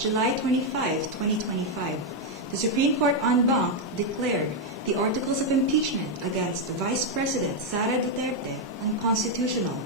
July 25, 2025, the Supreme Court en banc declared the articles of impeachment against Vice President Sara Duterte unconstitutional.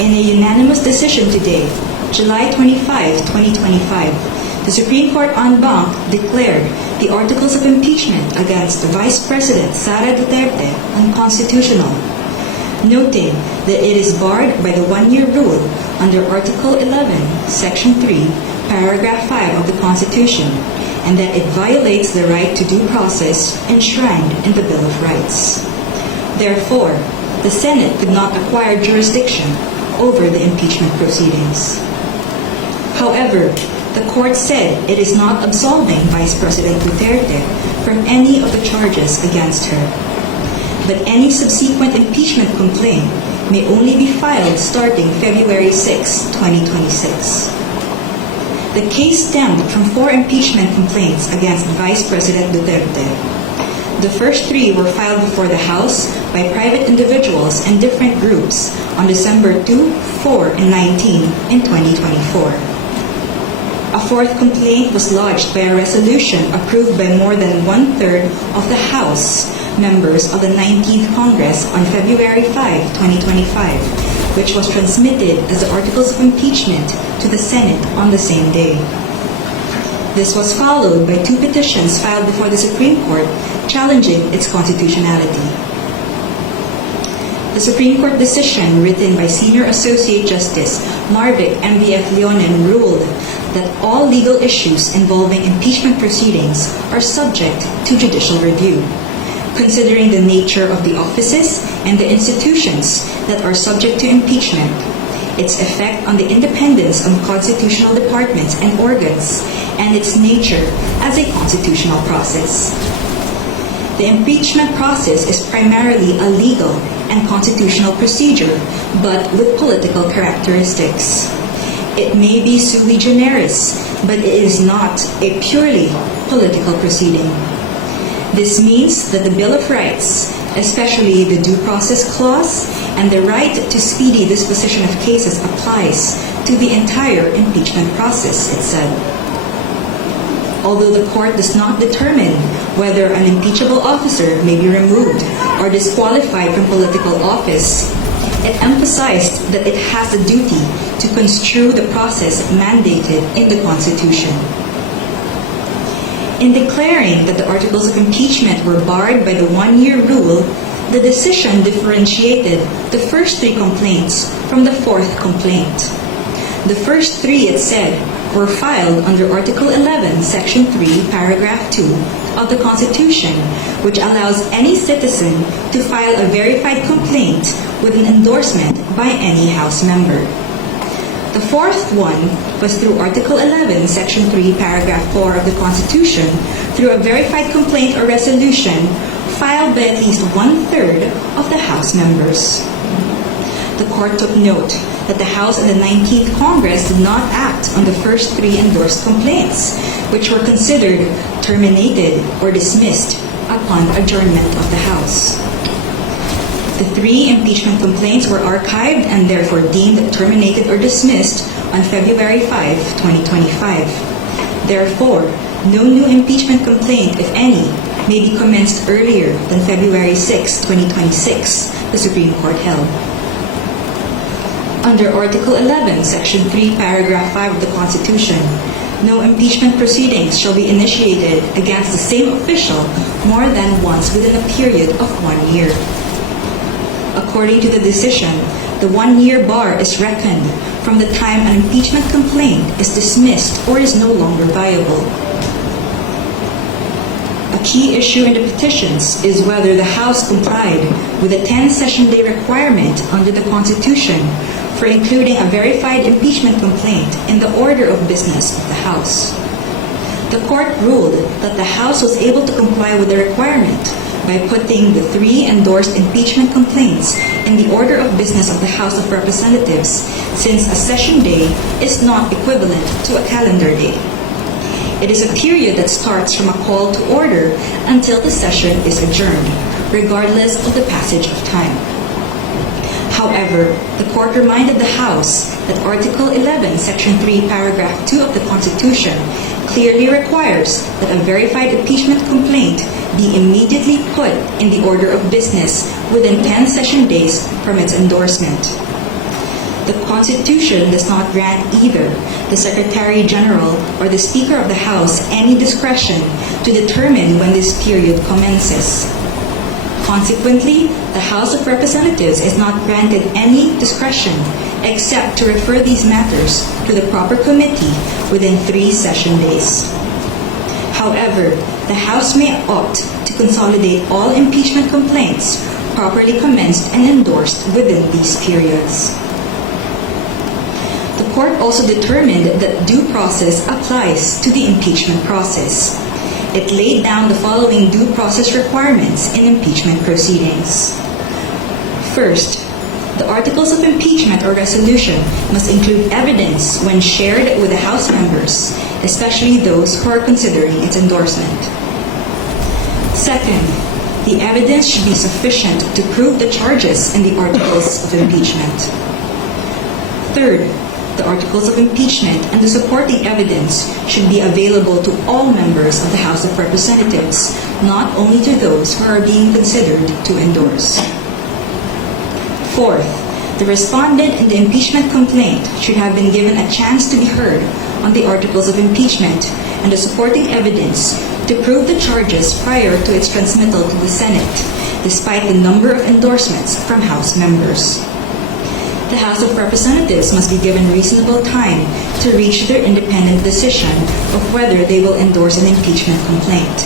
In a unanimous decision today, July 25, 2025, the Supreme Court en banc declared the articles of impeachment against Vice President Sara Duterte unconstitutional, noting that it is barred by the one-year rule under Article 11, Section 3, Paragraph 5 of the Constitution, and that it violates the right to due process enshrined in the Bill of Rights. Therefore, the Senate could not acquire jurisdiction over the impeachment proceedings. However, the court said it is not absolving Vice President Duterte from any of the charges against her, but any subsequent impeachment complaint may only be filed starting February 6, 2026. The case stemmed from 4 impeachment complaints against Vice President Duterte. The first 3 were filed before the House by private individuals and different groups on December 2, 4, and 19 in 2024. A 4th complaint was lodged by a resolution approved by more than 1/3 of the House members of the 19th Congress on February 5, 2025, which was transmitted as the articles of impeachment to the Senate on the same day. This was followed by 2 petitions filed before the Supreme Court challenging its constitutionality. The Supreme Court decision written by Senior Associate Justice Marvic MBF Leonen ruled that all legal issues involving impeachment proceedings are subject to judicial review, considering the nature of the offices and the institutions that are subject to impeachment, its effect on the independence of constitutional departments and organs, and its nature as a constitutional process. The impeachment process is primarily a legal and constitutional procedure, but with political characteristics. It may be sui generis, but it is not a purely political proceeding. This means that the Bill of Rights, especially the Due Process Clause and the right to speedy disposition of cases, applies to the entire impeachment process, it said. Although the court does not determine whether an impeachable officer may be removed or disqualified from political office, it emphasized that it has a duty to construe the process mandated in the Constitution. In declaring that the articles of impeachment were barred by the one-year rule, the decision differentiated the first 3 complaints from the 4th complaint. The first 3, it said, were filed under Article 11, Section 3, Paragraph 2 of the Constitution, which allows any citizen to file a verified complaint with an endorsement by any House member. The 4th one was through Article 11, Section 3, Paragraph 4 of the Constitution, through a verified complaint or resolution filed by at least 1/3 of the House members. The court took note that the House and the 19th Congress did not act on the first 3 endorsed complaints, which were considered terminated or dismissed upon adjournment of the House. The 3 impeachment complaints were archived and therefore deemed terminated or dismissed on February 5, 2025. Therefore, no new impeachment complaint, if any, may be commenced earlier than February 6, 2026, the Supreme Court held. Under Article 11, Section 3, Paragraph 5 of the Constitution, no impeachment proceedings shall be initiated against the same official more than once within a period of 1 year. According to the decision, the 1-year bar is reckoned from the time an impeachment complaint is dismissed or is no longer viable. A key issue in the petitions is whether the House complied with the 10-session day requirement under the Constitution for including a verified impeachment complaint in the order of business of the House. The Court ruled that the House was able to comply with the requirement by putting the 3 endorsed impeachment complaints in the order of business of the House of Representatives, since a session day is not equivalent to a calendar day. It is a period that starts from a call to order until the session is adjourned, regardless of the passage of time. However, the Court reminded the House that Article 11, Section 3, Paragraph 2 of the Constitution clearly requires that a verified impeachment complaint be immediately put in the order of business within 10 session days from its endorsement. The Constitution does not grant either the Secretary General or the Speaker of the House any discretion to determine when this period commences. Consequently, the House of Representatives is not granted any discretion except to refer these matters to the proper committee within 3 session days. However, the House may opt to consolidate all impeachment complaints properly commenced and endorsed within these periods. The Court also determined that due process applies to the impeachment process. It laid down the following due process requirements in impeachment proceedings. First, the articles of impeachment or resolution must include evidence when shared with the House members, especially those who are considering its endorsement. Second, the evidence should be sufficient to prove the charges in the articles of impeachment. Third, the articles of impeachment and the supporting evidence should be available to all members of the House of Representatives, not only to those who are being considered to endorse. Fourth, the respondent in the impeachment complaint should have been given a chance to be heard on the articles of impeachment and the supporting evidence to prove the charges prior to its transmittal to the Senate, despite the number of endorsements from House members. The House of Representatives must be given reasonable time to reach their independent decision of whether they will endorse an impeachment complaint.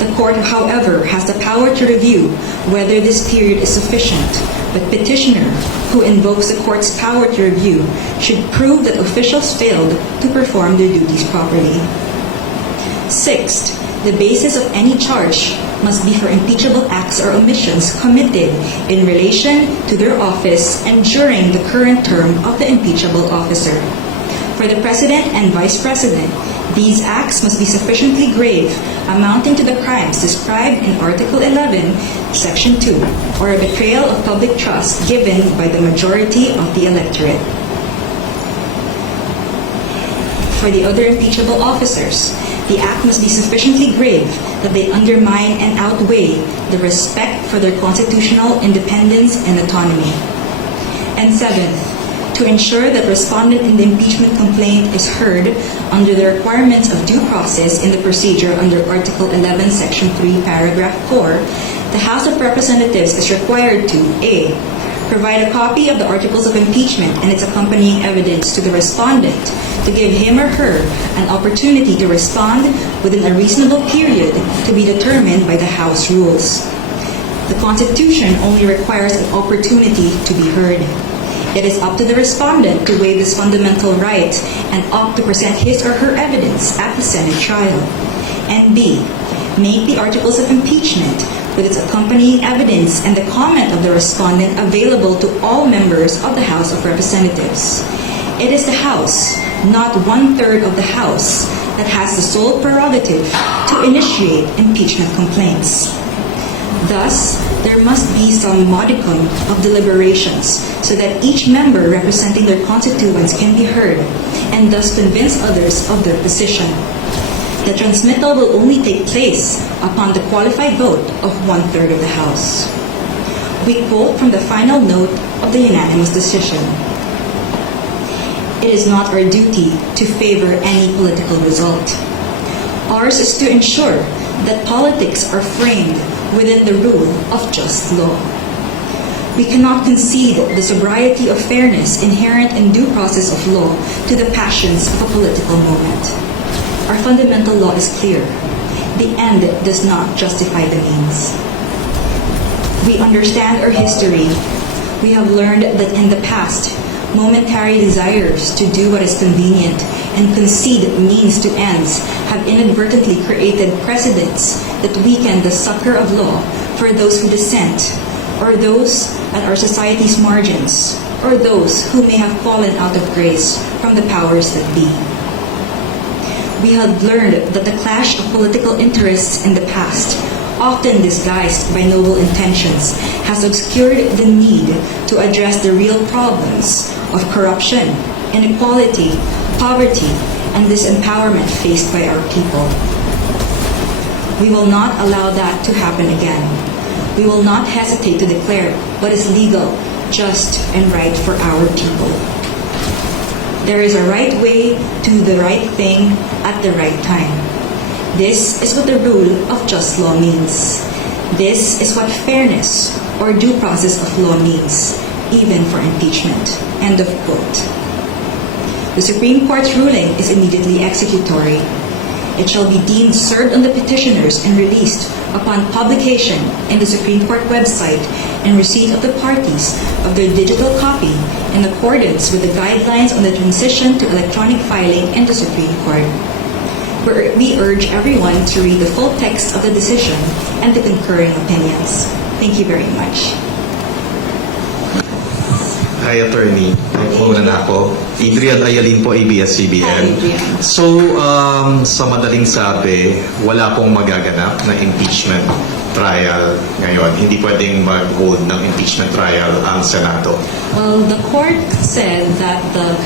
The Court, however, has the power to review whether this period is sufficient, but petitioner, who invokes the Court's power to review, should prove that officials failed to perform their duties properly. Sixth, the basis of any charge must be for impeachable acts or omissions committed in relation to their office and during the current term of the impeachable officer. For the President and Vice President, these acts must be sufficiently grave, amounting to the crimes described in Article 11, Section 2, or a betrayal of public trust given by the majority of the electorate. For the other impeachable officers, the act must be sufficiently grave that they undermine and outweigh the respect for their constitutional independence and autonomy. And seventh, to ensure that respondent in the impeachment complaint is heard under the requirements of due process in the procedure under Article 11, Section 3, Paragraph 4, the House of Representatives is required to A. Provide a copy of the articles of impeachment and its accompanying evidence to the respondent to give him or her an opportunity to respond within a reasonable period to be determined by the House rules. The Constitution only requires an opportunity to be heard. It is up to the respondent to waive this fundamental right and opt to present his or her evidence at the Senate trial. And B. Make the articles of impeachment with its accompanying evidence and the comment of the respondent available to all members of the House of Representatives. It is the House, not 1/3 of the House, that has the sole prerogative to initiate impeachment complaints. Thus, there must be some modicum of deliberations so that each member representing their constituents can be heard and thus convince others of their position. the transmittal will only take place upon the qualified vote of 1/3 of the House. We quote from the final note of the unanimous decision. It is not our duty to favor any political result. Ours is to ensure that politics are framed within the rule of just law. We cannot concede the sobriety of fairness inherent in due process of law to the passions of a political moment. Our fundamental law is clear. The end does not justify the means. We understand our history. We have learned that in the past, momentary desires to do what is convenient and concede means to ends have inadvertently created precedents that weaken the succor of law for those who dissent, or those at our society's margins, or those who may have fallen out of grace from the powers that be. We have learned that the clash of political interests in the past, often disguised by noble intentions, has obscured the need to address the real problems of corruption, inequality, poverty, and disempowerment faced by our people. We will not allow that to happen again. We will not hesitate to declare what is legal, just, and right for our people. There is a right way to do the right thing at the right time. This is what the rule of just law means. This is what fairness or due process of law means, even for impeachment. End of quote. The Supreme Court's ruling is immediately executory. It shall be deemed served on the petitioners and released upon publication in the Supreme Court website and receipt of the parties of their digital copy in accordance with the guidelines on the transition to electronic filing in the Supreme Court. We urge everyone to read the full text of the decision and the concurring opinions. Thank you very much. Hi, Attorney. Muna na ako. Adrian Ayalin po, ABS-CBN. Hi, Adrian. So, sa madaling sabi, wala pong magaganap na impeachment trial ngayon. Hindi pwedeng mag-hold ng impeachment trial ang Senado. Well, the court said that the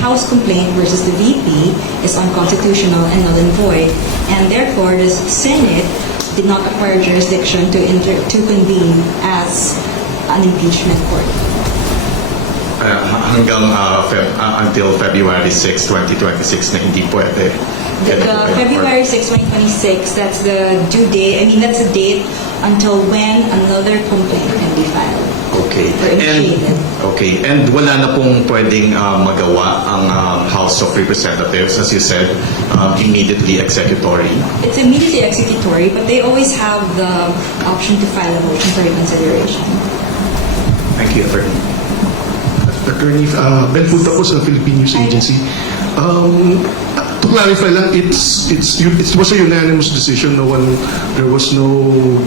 House complaint versus the VP is unconstitutional and null and void, and therefore the Senate did not acquire jurisdiction to convene as an impeachment court. Hanggang until February 6, 2026 na hindi pwede. The February 6, 2026, that's the due date. I mean, that's the date until when another complaint can be filed. Okay. Or initiated. And wala na pong pwedeng magawa ang House of Representatives, as you said, immediately executory. It's immediately executory, but they always have the option to file a motion for reconsideration. Thank you, Attorney. Attorney, Ben Punta po sa Philippine News Agency. To clarify lang, it was a unanimous decision. There was no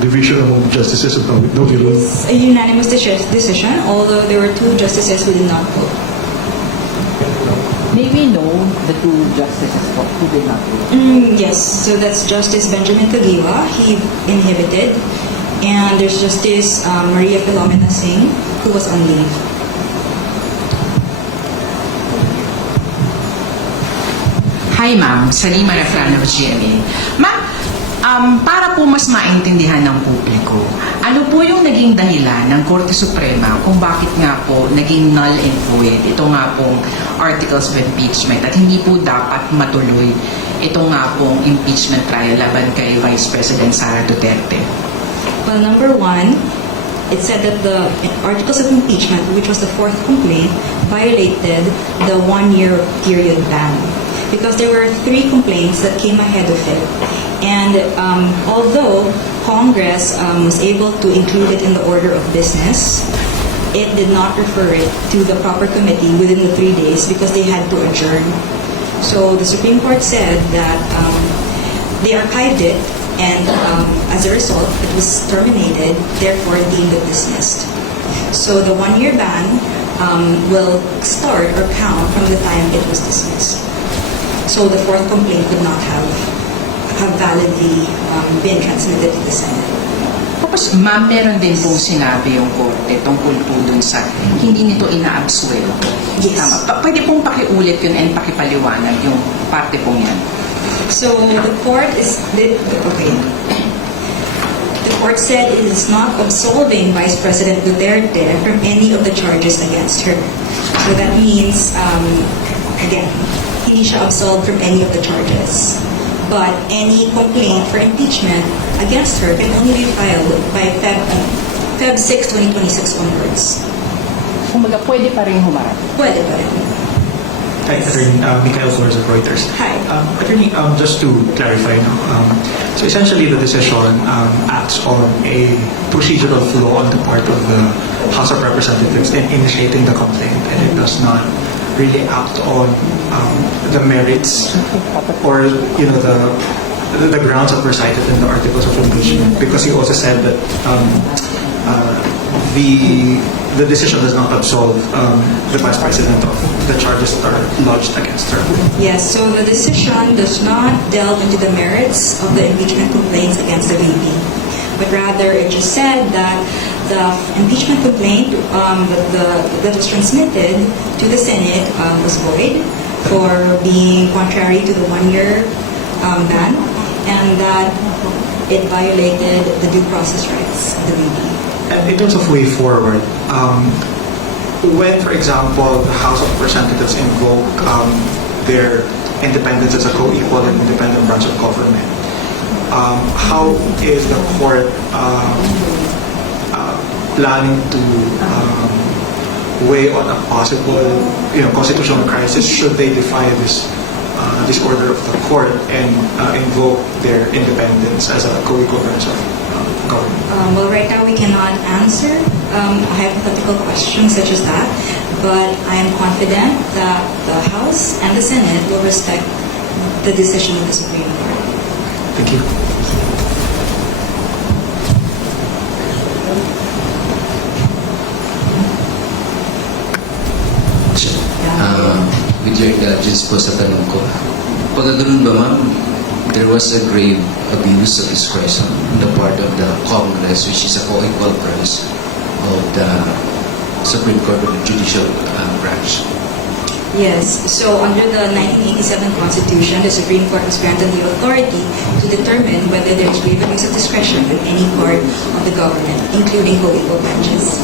division among the justices about it. No, It's a unanimous decision, although there were two justices who did not vote. May we know the two justices who did not vote? Yes, so that's Justice Benjamin Kagiwa, he inhibited, and there's Justice Maria Philomena Singh, who was on leave. Hi ma'am, Salima Refrano of GMA. Ma'am, para po mas maintindihan ng publiko, ano po yung naging dahilan ng Korte Suprema kung bakit nga po naging null and void ito nga pong articles of impeachment at hindi po dapat matuloy ito nga pong impeachment trial laban kay Vice President Sara Duterte? Well, number one, it said that the articles of impeachment, which was the fourth complaint, violated the 1-year period ban. Because there were 3 complaints that came ahead of it. And although Congress was able to include it in the order of business, it did not refer it to the proper committee within the 3 days because they had to adjourn. So the Supreme Court said that they archived it, and as a result, it was terminated, therefore deemed dismissed. So the 1-year ban will start or count from the time it was dismissed. So the fourth complaint could not have validly been transmitted to the Senate. Tapos ma'am, meron din pong sinabi yung Korte tungkol po dun sa hindi nito ina-absuelto. Yes. Tama. Pwede pong pakiulit yun and pakipaliwanag yung parte pong yan. So the court said it is not absolving Vice President Duterte from any of the charges against her. So that means, again, hindi siya absolved from any of the charges. But any complaint for impeachment against her can only be filed by Feb 6, 2026 onwards. Kumaga, pwede pa rin humarap. Pwede pa rin. Hi, Attorney Mikhail Flores of Reuters. Hi. Attorney, just to clarify, so essentially the decision acts on a procedural flaw on the part of the House of Representatives in initiating the complaint, and it does not really act on the merits or the grounds that were cited in the articles of impeachment, because he also said that the decision does not absolve the Vice President of the charges that are lodged against her. Yes, so the decision does not delve into the merits of the impeachment complaints against the VP, but rather it just said that the impeachment complaint that was transmitted to the Senate was void for being contrary to the one-year ban, and that it violated the due process rights of the VP. And in terms of way forward, when, for example, the House of Representatives invoke their independence as a co-equal and independent branch of government, how is the court planning to weigh on a possible, constitutional crisis should they defy this order of the court and invoke their independence as a co-equal branch of government? Well, right now we cannot answer hypothetical questions such as that, but I am confident that the House and the Senate will respect the decision of the Supreme Court. Thank you. With your indulgence po sa tanong ko, pagkaganoon ba ma'am, there was a grave abuse of discretion on the part of the Congress, which is a co-equal branch of the Supreme Court of the Judicial Branch. Yes, so under the 1987 Constitution, the Supreme Court was granted the authority to determine whether there is grave abuse of discretion in any part of the government, including co-equal branches.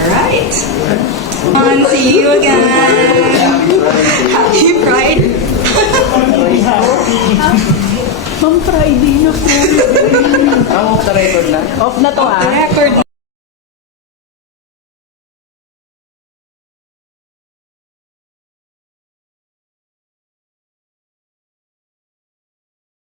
Alright. On, see you again. Happy Pride. Ma'am, Friday na po. Off the record na? Off na to Off the record